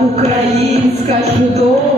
українська чудова.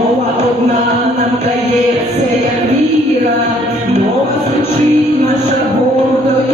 мова одна нам дається, як віра, мова звучить наша гордо.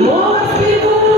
Música